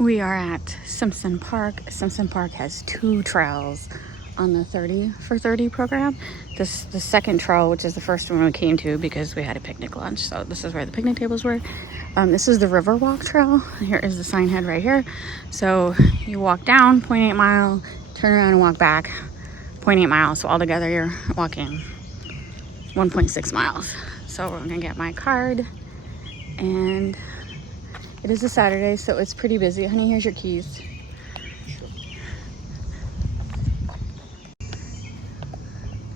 We are at Simpson Park. Simpson Park has 2 trails on the 30 for 30 program. The second trail, which is the first one we came to because we had a picnic lunch. So this is where the picnic tables were. This is the Riverwalk Trail. Here is the sign head right here. So you walk down 0.8 mile, turn around and walk back 0.8 miles. So altogether you're walking 1.6 miles. So we're gonna get my card, and it is a Saturday, so it's pretty busy. Honey, here's your keys.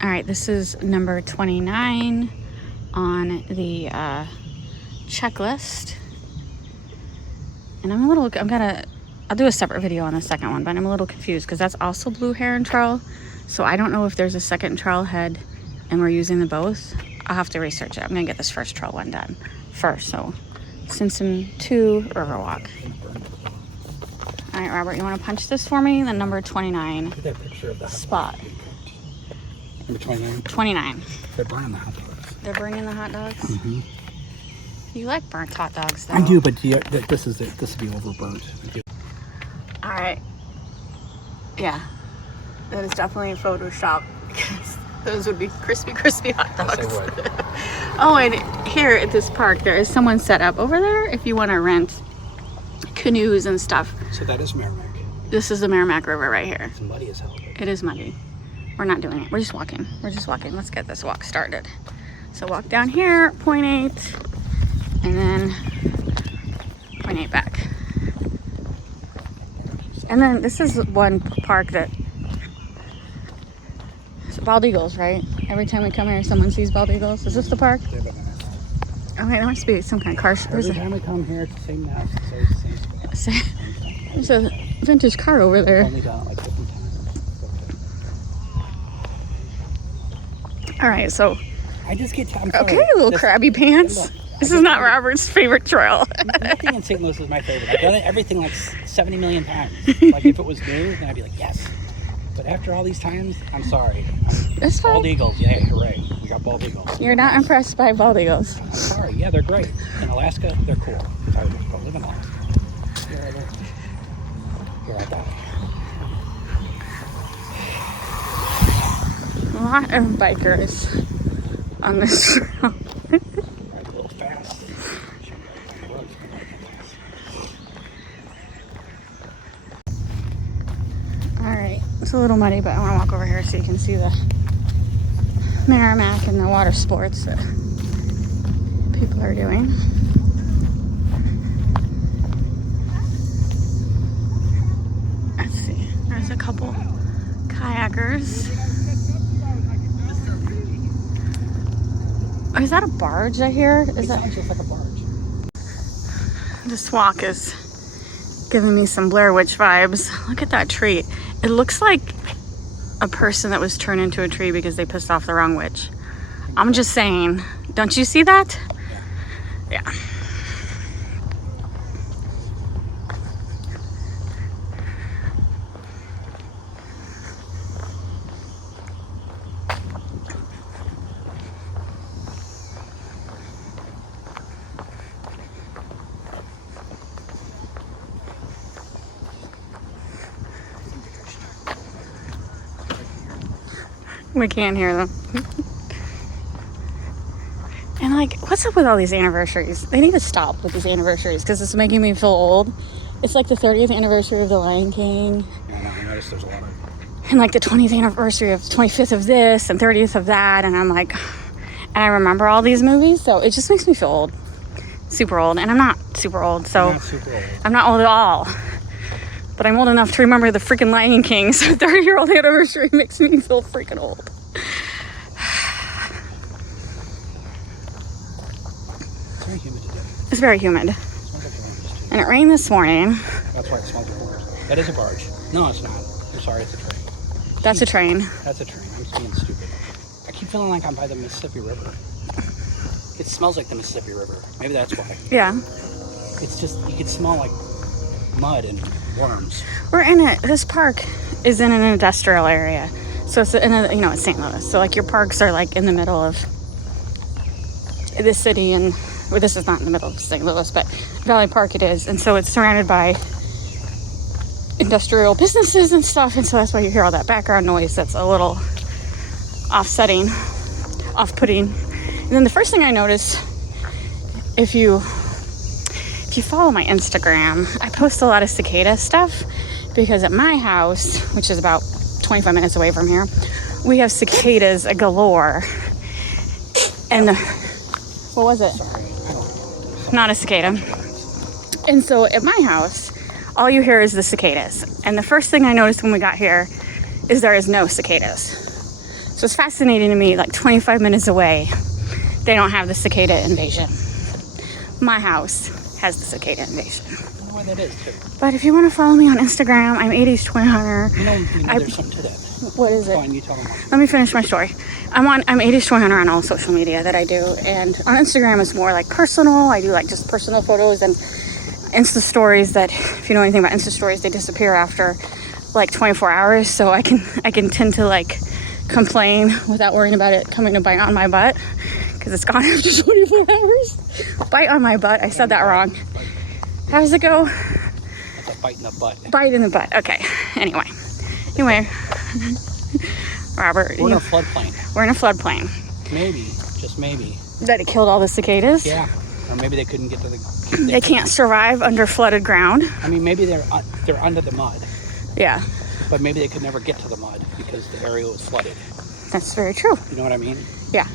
All right, this is number 29 on the checklist. And I'll do a separate video on the second one, but I'm a little confused because that's also Blue Heron Trail. So I don't know if there's a second trailhead and we're using them both. I'll have to research it. I'm gonna get this first trail one done first. So Simpson 2 Riverwalk. All right, Robert, you want to punch this for me? The number 29 that picture of the spot. Number 29? 29. They're burning the hot dogs. They're bringing the hot dogs? Mm-hmm. You like burnt hot dogs, though. I do, but this would be overburnt. All right. Yeah. That is definitely a Photoshop because those would be crispy hot dogs. Yes, they would. Oh, and here at this park, there is someone set up over there if you want to rent canoes and stuff. So that is Merrimack. This is the Merrimack River right here. It's muddy as hell. It is muddy. We're not doing it. We're just walking. Let's get this walk started. So walk down here, 0.8, and then 0.8 back. And then this is one park that it's bald eagles, right? Every time we come here, someone sees bald eagles. Is this the park? Okay, there must be some kind of car. Every time we come here, it's the same nest. It's always the same spot. There's a vintage car over there. Only done it like 50 times. All right, so. I just get. Okay, little crabby pants. Look, this is not Robert's favorite trail. Nothing in St. Louis is my favorite. I've done everything like 70 million times. Like if it was new, then I'd be like, yes. But after all these times, I'm sorry. That's fine. Bald eagles, yay, hooray. We got bald eagles. You're not impressed by bald eagles. I'm sorry, yeah, they're great. In Alaska, they're cool. I would go live in Alaska. Here, I got it. A lot of bikers on this trail. A little fast. Alright, it's a little muddy, but I want to walk over here so you can see the Merrimack and the water sports that people are doing. Let's see, there's a couple kayakers. Oh, is that a barge I hear? It sounds just like a barge. This walk is giving me some Blair Witch vibes. Look at that tree. It looks like a person that was turned into a tree because they pissed off the wrong witch. I'm just saying. Don't you see that? Yeah. We can't hear them. And like, what's up with all these anniversaries? They need to stop with these anniversaries because it's making me feel old. It's like the 30th anniversary of The Lion King. Yeah, I noticed there's a lot of... And like the 20th anniversary of 25th of this and 30th of that. And I'm like, and I remember all these movies. So it just makes me feel old. Super old. And I'm not super old. So You're not super old. I'm not old at all. But I'm old enough to remember the freaking Lion King. So 30-year-old anniversary makes me feel freaking old. It's very humid today. It's very humid. It smells like oranges, too. And it rained this morning. That's why it smells like oranges. That is a barge. No, it's not. I'm sorry, it's a train. That's a train. That's a train. I'm just being stupid. I keep feeling like I'm by the Mississippi River. It smells like the Mississippi River. Maybe that's why. Yeah. It's just, you can smell like mud and worms. We're in it. This park is in an industrial area. So it's in a, it's St. Louis. So like your parks are like in the middle of the city, and well, this is not in the middle of St. Louis, but Valley Park it is. And so it's surrounded by industrial businesses and stuff, and so that's why you hear all that background noise that's a little off-putting. And then the first thing I notice, if you follow my Instagram, I post a lot of cicada stuff because at my house, which is about 25 minutes away from here, we have cicadas galore. And what was it? Not a cicada. And so at my house, all you hear is the cicadas. And the first thing I noticed when we got here is there is no cicadas. So it's fascinating to me, like 25 minutes away, they don't have the cicada invasion. My house has the cicada invasion. I don't know why that is, too. But if you want to follow me on Instagram, I'm 80s Toy Hunter. You know there's something to that. What is it? Fine, you tell them. Let me finish my story. I'm 80s Toy Hunter on all social media that I do. And on Instagram, it's more like personal. I do like just personal photos and Insta stories that, if you know anything about Insta stories, they disappear after like 24 hours. So I can tend to like complain without worrying about it coming to bite on my butt because it's gone after 24 hours. Bite on my butt. I said that wrong. How does it go? That's a bite in the butt. Bite in the butt. Okay. Anyway, Robert. We're in a floodplain. We're in a floodplain. Maybe, just maybe. That it killed all the cicadas? Yeah. Or maybe they couldn't get to the... They can't survive under flooded ground. I mean, maybe they're under the mud. Yeah. But maybe they could never get to the mud because the area was flooded. That's very true. You know what I mean? Yeah.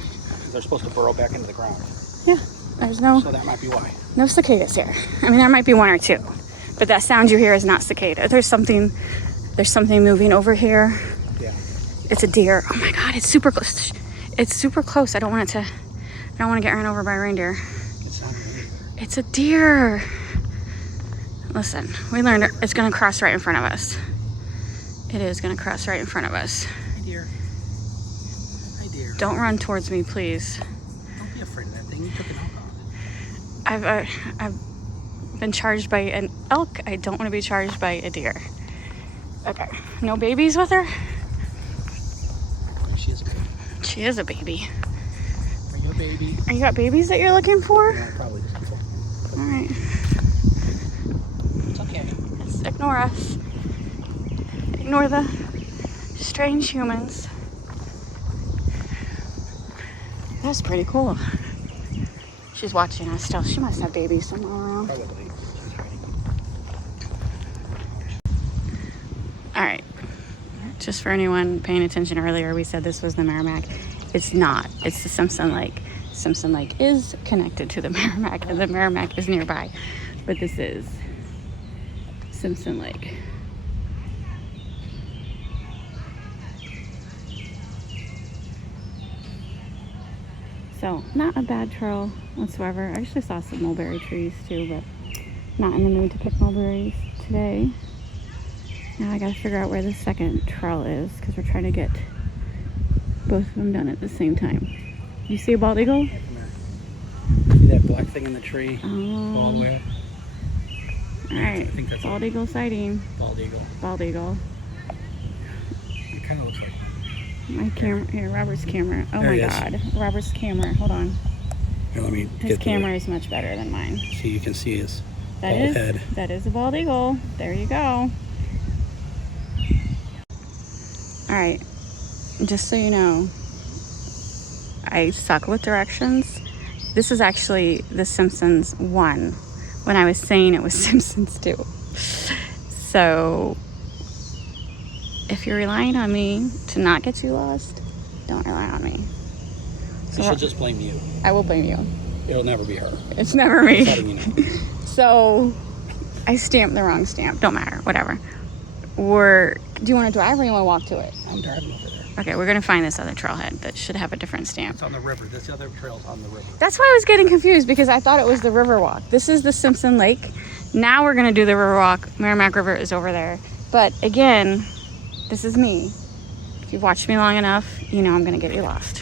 They're supposed to burrow back into the ground. Yeah. There's no... So that might be why. No cicadas here. I mean, there might be one or two. But that sound you hear is not cicada. There's something moving over here. Yeah. It's a deer. Oh my God, it's super close. It's super close. I don't want to get run over by a reindeer. It's not really. It's a deer. Listen, we learned it's going to cross right in front of us. It is going to cross right in front of us. Hi, dear. Hi, dear. Don't run towards me, please. Don't be afraid of that thing. You took an elk on. I've been charged by an elk. I don't want to be charged by a deer. Okay. No babies with her? She is a baby. She is a baby. Are you a baby? Are you got babies that you're looking for? Yeah, probably just before. All right. It's okay. Just ignore us. Ignore the strange humans. That's pretty cool. She's watching us still. She must have babies somewhere around. Probably. She's hiding. All right. Just for anyone paying attention earlier, we said this was the Merrimack. It's not. It's the Simpson Lake. Simpson Lake is connected to the Merrimack, and the Merrimack is nearby. But this is Simpson Lake. So, not a bad trail whatsoever. I actually saw some mulberry trees too, but not in the mood to pick mulberries today. Now I gotta figure out where the second trail is because we're trying to get both of them done at the same time. You see a bald eagle? Hey, come here. See that black thing in the tree? All the way up? Alright, I think that's bald eagle sighting. Bald eagle. Bald eagle. It kind of looks like... My camera, here, Robert's camera. Oh There my he is. God, Robert's camera, hold on. Here, let me His camera is much better than mine. See, you can see his That bald is, head. that is a bald eagle. There you go. Alright, just so you know, I suck with directions. This is actually the Simpsons 1 when I was saying it was Simpsons 2. So, if you're relying on me to not get you lost, don't rely on me. I should just blame you. I will blame you. It'll never be her. It's never me. Just letting you know. So, I stamped the wrong stamp. Don't matter. Whatever. Do you want to drive or you want to walk to it? I'm driving over there. Okay, we're going to find this other trailhead that should have a different stamp. It's on the river. This other trail's on the river. That's why I was getting confused because I thought it was the Riverwalk. This is the Simpson Lake. Now we're going to do the Riverwalk. Merrimack River is over there. But again, this is me. If you've watched me long enough, you know I'm going to get you lost.